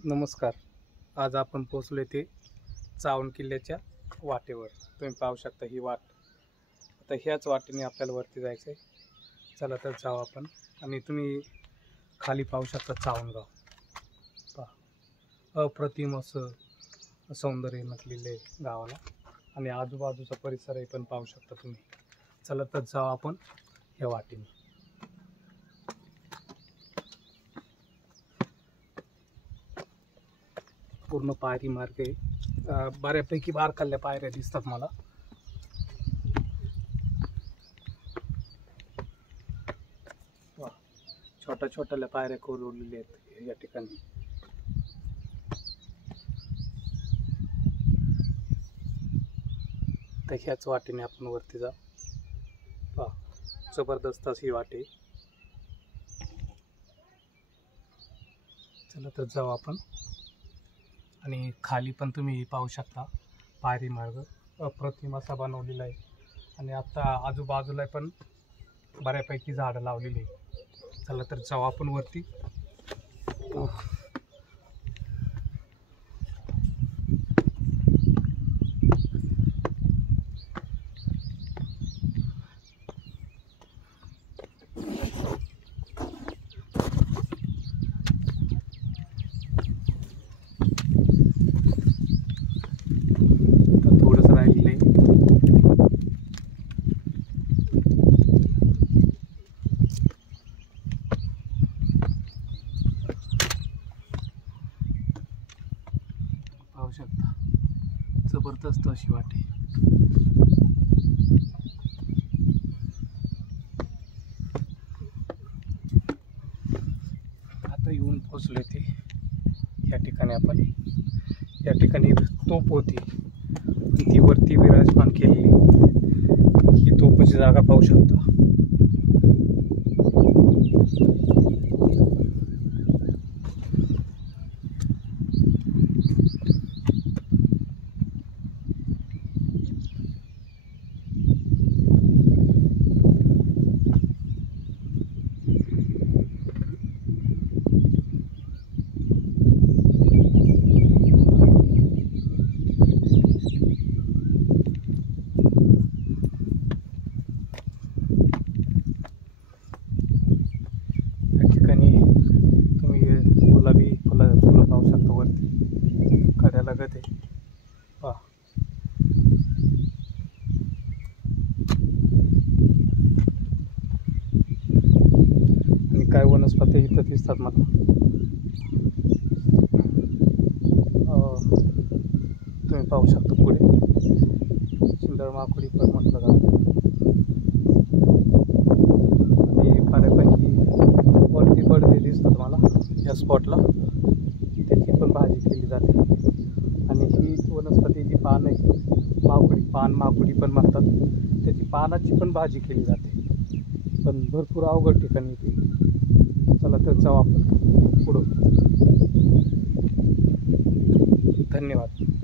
नमस्कार. आज आपण पोहोचलो ते चावण किल्ल्याच्या वाटेवर. तुम्ही पाहू शकता ही वाट. आता ह्याच वाटेने आपल्याला वरती जायचं आहे. चला तर जाऊ आपण. आणि तुम्ही खाली पाहू शकता चावणगाव. पहा, अप्रतिम असं सौंदर्य नटलेलं आहे गावाला. आणि आजूबाजूचा परिसरही पण पाहू शकता तुम्ही. चला तर जाऊ आपण ह्या वाटेने. पूर्ण पायरी मार्ग आहे. बऱ्यापैकी बारकाल्या पायऱ्या दिसतात मला. छोट्या छोट्याल्या पायऱ्या कोरलेल्या आहेत या ठिकाणी. तर ह्याच वाटेने आपण वरती जा. पहा, जबरदस्त अशी वाटे. चला तर जाऊ आपण. आणि खाली पण तुम्ही पाहू शकता पायरी मार्ग अप्रतिम असा बनवलेला आहे. आणि आता आजूबाजूला पण बऱ्यापैकी झाडं लावलेली आहे. चला तर जाऊ आपण वरती. थोडंसं राहिलेलं आहे. पाहू शकता जबरदस्त अशी वाटे. आता येऊन पोचले ते या ठिकाणी. आपण या ठिकाणी तोप होती, ती वरती विराजमान केलेली ही तोपाची जागा पाहू शकता. गुलाबी फुलं पाहू शकता वरती कड्या लागत आहे. पहा, आणि काय वनस्पती इथं दिसतात मला. तुम्ही पाहू शकता पुढे सुंदर माकुडी पण म्हटलं जातं. आणि बऱ्यापैकी वरती पडदे दिसतात मला या स्पॉटला. त्याची पण भाजी केली जाते. आणि ही वनस्पतीची पान आहे, माकुडी पण म्हणतात. त्याची पानाची पण भाजी केली जाते. पण भरपूर अवघड ठिकाणी ती. चला तर जाऊ आपण पुढं. धन्यवाद.